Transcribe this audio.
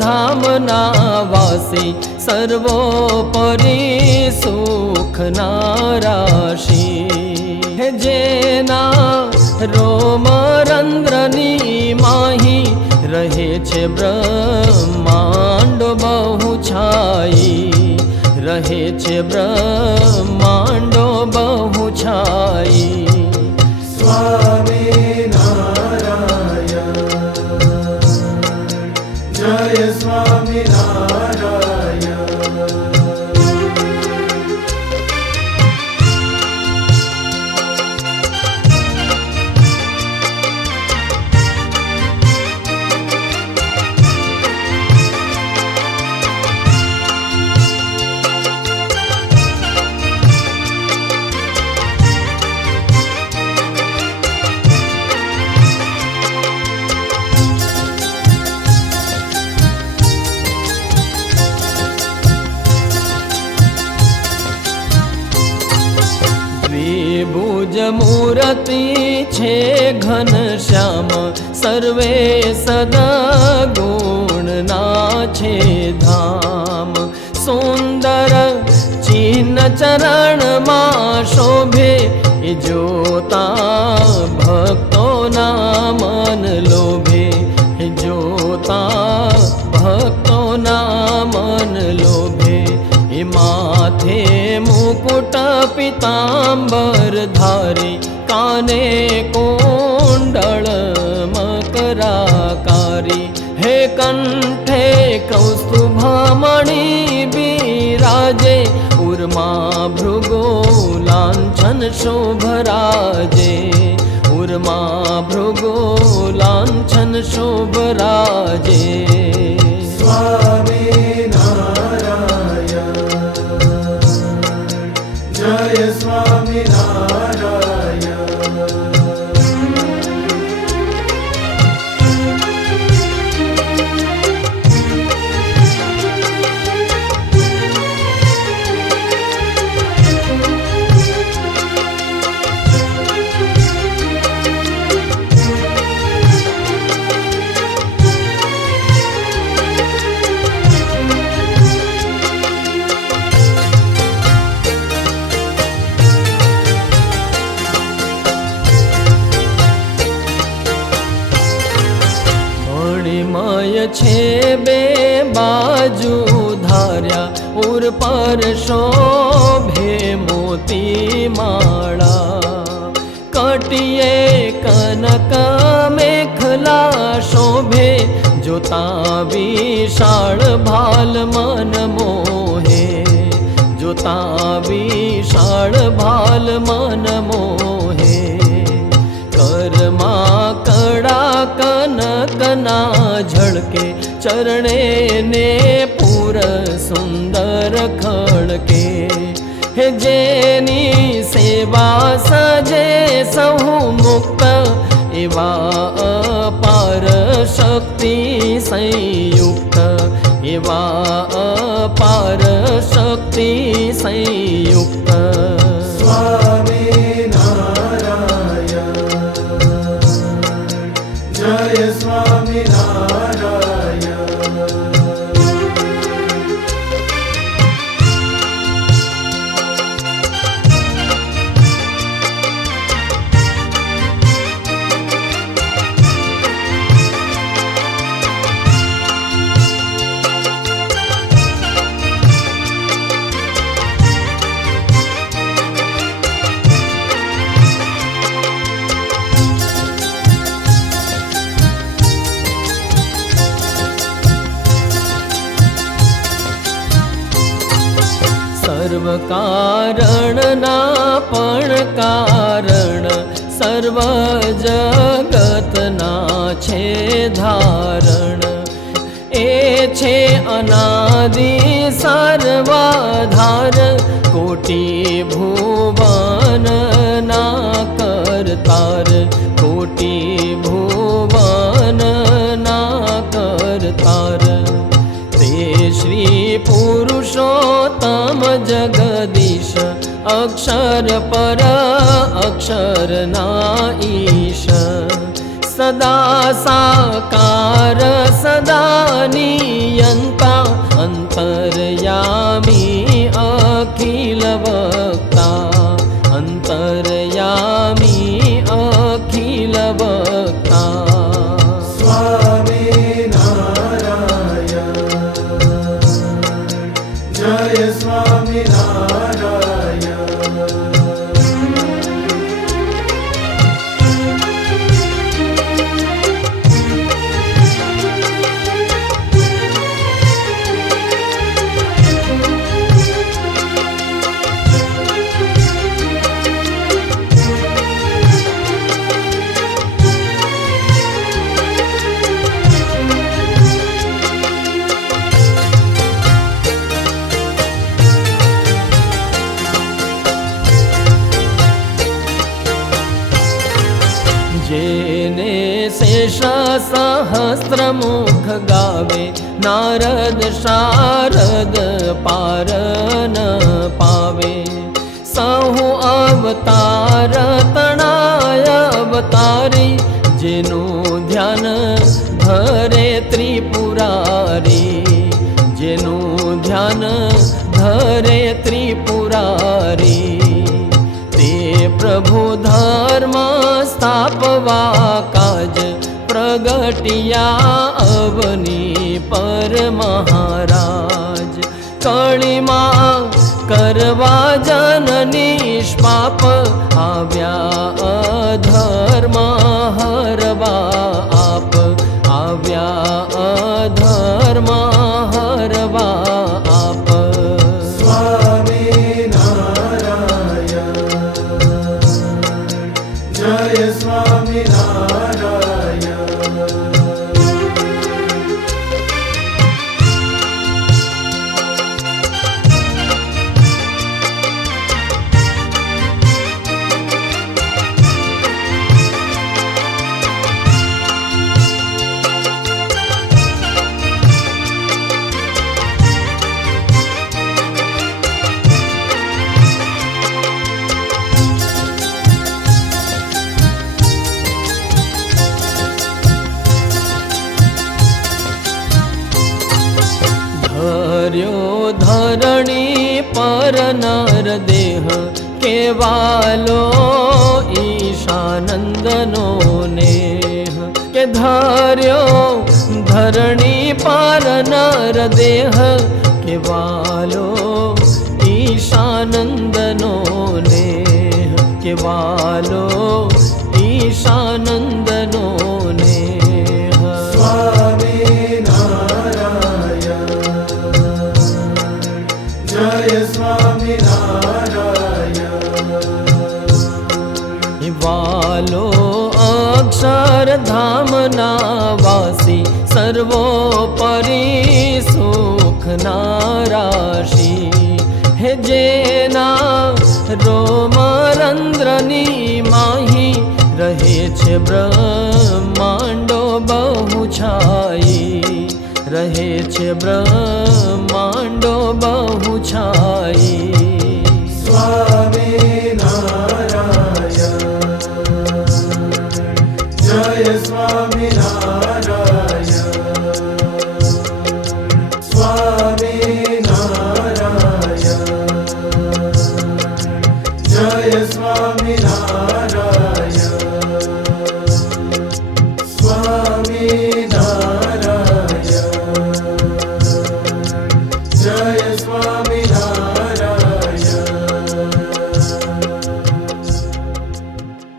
धामना वासी सर्वोपरि सुखना राशि जेना रोमरंध्रनी माही रहे छे ब्रह्मांड बहु छाई रहे छे ब्रह्मांड बहु छाई। स्वामी नारायण जय स्वामी नारायण। भुज मूर्ति छे घनश्याम सर्वे सदा गुण ना छे धाम सुंदर चिन्ह चरण मा शोभे जोता भक्तो ना मन लोभे जोता भक्तो ना मन लोभे माथे मुकुट पीतांबर धारी काने कुंडल मकराकारी हे कंठे कौस्तुभमणि बिराजे उर्मा भृगो लांछन शोभराजे उर्मा भृगो लांछन शोभराजे। स्वामी नारायण जय स्वामी नारायण। छे बे बाजू धार्या उर पर शोभे मोती माळा कटिये कनक मेखला शोभे जोता विशाल भाल मन मोहे जोता विशाल भाल मन मोहे करमा कड़ा कनकना झळके चरणे ने पूर सुंदर खड़के हे जेनी सेवा सजे सहु मुक्त एवा अपार शक्ति संयुक्त एवा अपार शक्ति संयुक्त। स्वामी नारायण जय स्वामी नारायण। सर्व कारण ना पण कारण सर्व जगत ना छे धारण ए छे अनादि सर्वाधार कोटि भुवन ना करतार कोटि भुवन ना करतार ते श्री पुरुषोत्तम जगदीश अक्षर पर अक्षर ना ईश સદા સાકાર સદા નિયંતા અંતર્યામી અખિલ વક્તા અંતર્યામી અખિલ વક્તા સ્વામી નારાયણ જય સ્વામી નારાયણ જેને શેષ સહસ્ત્રમુખ ગાવે નારદ શારદ પાર ન પાવે સહુ અવતાર તણાય અવતારી જેનું ધ્યાન ધરે ત્રિપુરારી જેનું ધ્યાન ધરે ત્રિપુરારી તે પ્રભુ ધર્મ સ્થાપવા કાજ પ્રગટિયા અવની પર મહારાજ કળીમાં કરવા જન નિષ્પાપ આવ્યા અધર્મ હરવા આપ આવ્યા અધર્મ હરવા આપ સ્વામી નારાયણ જય સ્વામી નારાયણ ધર્યો ધરણી પર નર દેહ કેવાલો ઈશાનંદનો નેહ કે ધર્યો ધરણી પર નર દેહ કેવાલો ઈશાનંદનો નેહ કેવાલો ઈશાનંદનો નેહ સ્વામી નારાયણ જય સ્વામી નારાયણ વાલો અક્ષરધામના વાસી સર્વોપરી સુખના રાશિ હે જેના રોમરંદ્રની માહી રહે છે બ્રહ્માંડો બહુ છાઈ રહે છે બ્રહ્માંડો બહુ છાઈ